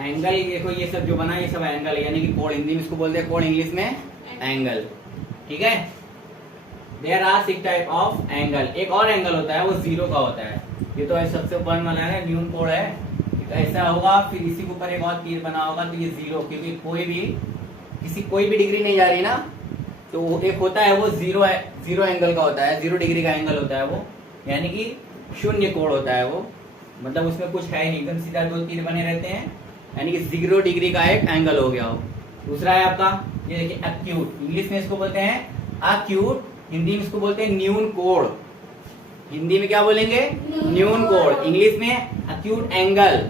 Angle देखो ये सब जो बना ये सब एंगल है, यानी कि कोण। हिंदी में इसको बोलते हैं कोण, इंग्लिश में एंगल। ठीक है, there are 6 type of angle. एक और एंगल होता है वो जीरो का होता है। ये तो सबसे ऊपर वाला है, न्यून कोण है, ऐसा होगा, फिर इसी के ऊपर एक और तीर बना होगा तो ये जीरो, क्योंकि कोई भी डिग्री नहीं जा रही ना, तो एक होता है वो जीरो एंगल का होता है, 0 डिग्री का एंगल होता है वो, यानी कि शून्य कोण होता है वो, मतलब उसमें कुछ है नहीं, एकदम सीधा 2 तीर बने रहते हैं, यानी कि 0 डिग्री का एक एंगल हो गया हो। दूसरा है आपका ये देखिए एक्यूट, इंग्लिश में इसको बोलते हैं एक्यूट, हिंदी में इसको बोलते हैं न्यून कोण। हिंदी में क्या बोलेंगे? न्यून कोण, इंग्लिश में एक्यूट एंगल।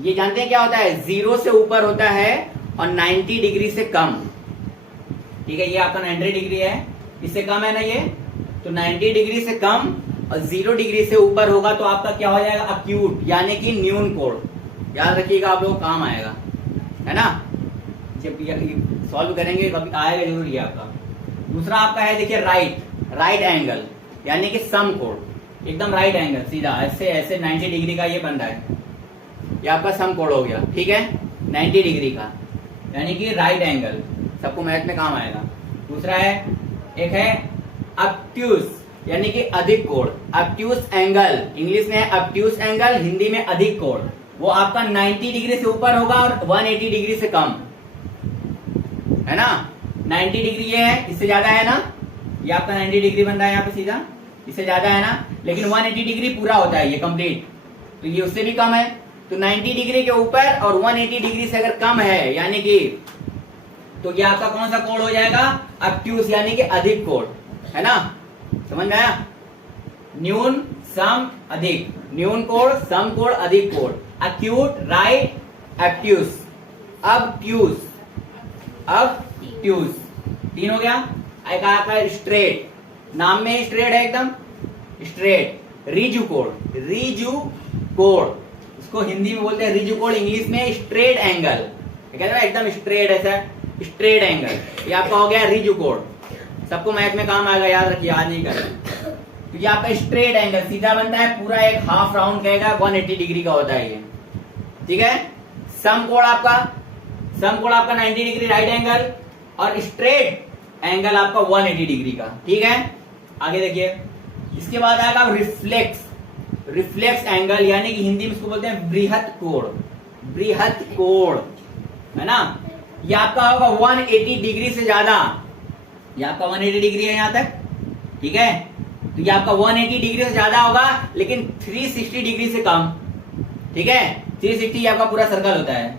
ये जानते हैं क्या होता है? 0 से ऊपर होता है और 90 डिग्री से कम। ठीक है, ये आपका 90 डिग्री है, इससे कम है ना ये, तो 90 डिग्री से कम और 0 डिग्री से ऊपर होगा तो आपका क्या हो जाएगा? एक्यूट, यानी कि न्यून कोण। याद रखिएगा, आप लोगों को काम आएगा, है ना, जब सॉल्व करेंगे कभी आएगा जरूर ये आपका। दूसरा आपका है देखिए राइट एंगल, यानी कि समकोण, एकदम राइट एंगल, सीधा ऐसे 90 डिग्री का ये बन रहा है, ये आपका समकोण हो गया। ठीक है, 90 डिग्री का, यानी कि राइट एंगल, सबको मैथ में काम आएगा। दूसरा है, एक है ऑब्ट्यूस, यानी कि अधिक कोण। ऑब्ट्यूस एंगल, इंग्लिश में है ऑब्ट्यूस एंगल, हिंदी में अधिक कोण। वो आपका 90 डिग्री से ऊपर होगा और 180 डिग्री से कम, है ना। 90 डिग्री ये है, इससे ज्यादा है ना, ये आपका 90 डिग्री बन रहा है यहाँ पे सीधा, इससे ज्यादा है ना, लेकिन 180 डिग्री पूरा होता है ये कंप्लीट, तो ये उससे भी कम है। तो 90 डिग्री के ऊपर और 180 डिग्री से अगर कम है, यानी कि, तो ये आपका कौन सा कोण हो जाएगा? ऑब्ट्यूस, यानी कि अधिक कोण, है ना, समझ में आया? न्यून सम अधिक, न्यून कोण सम कोण अधिक कोण, एक्यूट राइट ऑब्ट्यूस, ऑब्ट्यूस 3 हो गया। एक आपका स्ट्रेट, नाम में स्ट्रेट है, एकदम स्ट्रेट। रिजु कोण, इसको हिंदी में बोलते हैं रिजु कोण, इंग्लिश में स्ट्रेट एंगल, कहते हैं ना एकदम स्ट्रेट, ऐसा स्ट्रेट एंगल, ये आपका हो गया रिजु कोण। सबको मैथ में काम आएगा, याद रखिए, आज नहीं करना। तो ये आपका स्ट्रेट एंगल सीधा बनता है, पूरा एक हाफ राउंड कहेगा 180 डिग्री का होता है ये। ठीक है, समकोण आपका 90 डिग्री राइट एंगल और स्ट्रेट एंगल आपका 180 डिग्री का। ठीक है, आगे देखिए, इसके बाद आएगा रिफ्लेक्स एंगल, यानी कि हिंदी में इसको बोलते हैं बृहत कोण, है ना। ये आपका होगा 180 डिग्री से ज्यादा, ये आपका 180 डिग्री है यहां तक। ठीक है, तो ये आपका 180 डिग्री से ज्यादा होगा, लेकिन 360 डिग्री से कम। ठीक है, 360 ये आपका पूरा सर्कल होता है,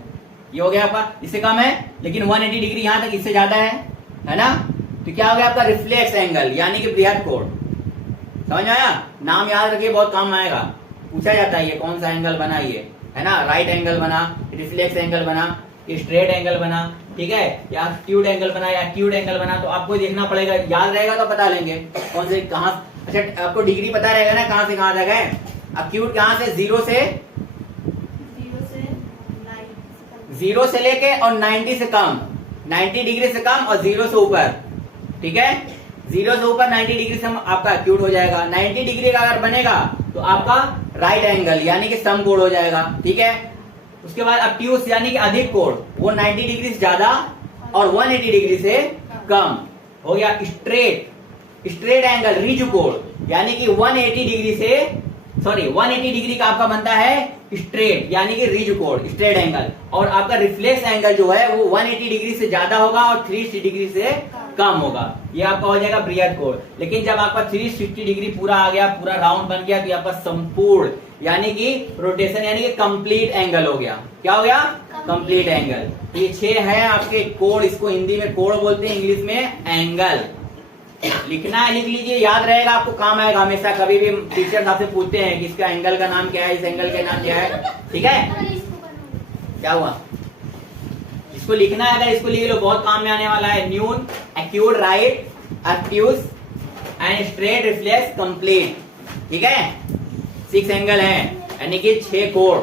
ये हो गया आपका, इससे कम है, लेकिन 180 डिग्री यहां तक इससे ज्यादा है ना। तो क्या हो गया आपका? रिफ्लेक्स एंगल, यानी कि बृहत कोण। समझ आया? नाम याद रखिए, बहुत काम आएगा, पूछा जाता है ये कौन सा एंगल बना, ये है ना, राइट एंगल बना, रिफ्लेक्स एंगल बना, स्ट्रेट एंगल बना, ठीक है, या एक्यूट एंगल बना या एक्यूट एंगल बना, तो आपको देखना पड़ेगा, याद रहेगा तो पता लेंगे कौन से कहां। अच्छा, आपको डिग्री पता रहेगा ना, कहां से कहां तक है। एक्यूट कहां से? 0 से लेके और 90 से कम, 90 डिग्री से कम और 0 से ऊपर। ठीक है, 0 से ऊपर 90 डिग्री से आपका एक्यूट हो जाएगा। 90 डिग्री का अगर बनेगा तो आपका राइट एंगल, यानी कि समकोण हो जाएगा। ठीक है, उसके बाद ऑब्ट्यूस, यानी कि अधिक कोण, वो 90 डिग्री से ज्यादा और 180 डिग्री से कम हो गया। स्ट्रेट एंगल रिजु कोण, यानी कि 180 डिग्री का आपका बनता है स्ट्रेट, यानी कि रिजु कोण, स्ट्रेट एंगल। और आपका रिफ्लेक्स एंगल जो है वो 180 डिग्री से ज्यादा होगा और 360 डिग्री से कम होगा, ये आपका हो जाएगा बृहत कोण। लेकिन जब आपका 360 डिग्री पूरा आ गया, पूरा राउंड बन गया, तो आपका संपूर्ण, यानी कि रोटेशन, यानी कि कंप्लीट एंगल हो गया। क्या हो गया? Complete angle. ये 6 है आपके कोण, इसको हिंदी में कोण बोलते हैं, इंग्लिश में एंगल। लिखना है, लिख लीजिए, याद रहेगा, आपको काम आएगा हमेशा। कभी भी टीचर आपसे पूछते हैं कि इसका एंगल का नाम क्या है, इस एंगल का नाम क्या है। ठीक है, क्या हुआ? इसको लिखना है, अगर इसको लिख लो बहुत काम में आने वाला है। न्यून, acute right, obtuse and straight, reflex, complete. ठीक है, 6 एंगल है, यानी कि 6 कोण।